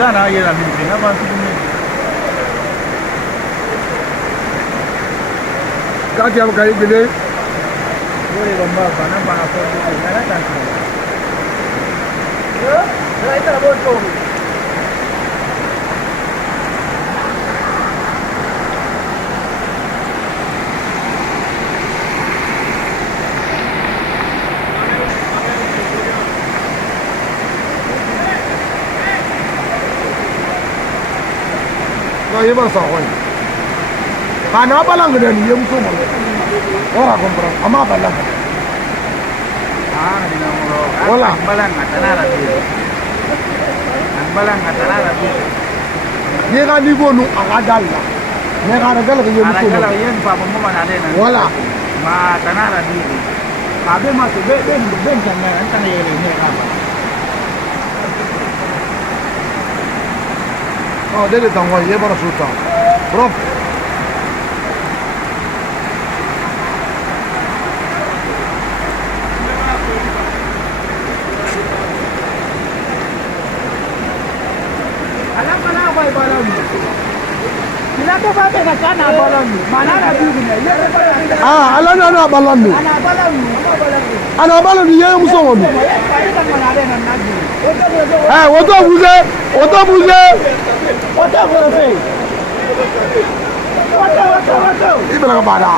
Ugana yera mingi n'abantu bimwe. Kati abakayigire. Ore bamba bana bana ko ngara tantu. Yo, ita la boto. Ye ba sa hoy kana balanga de ni yem ko mo ora compra ama balanga Ni namoro wala balanga tanara bi an balanga tanara bi ye ga ni bonu aga dalla ne ga da gala yem ko ala yen pa mo mana de na wala ma tanara bi abe ma to be tanga antana yele ne ka ba oh dele tangwa ye bara suta prof ah ala na balanu ana balanu ye muso ngo woto buze ibela ka bada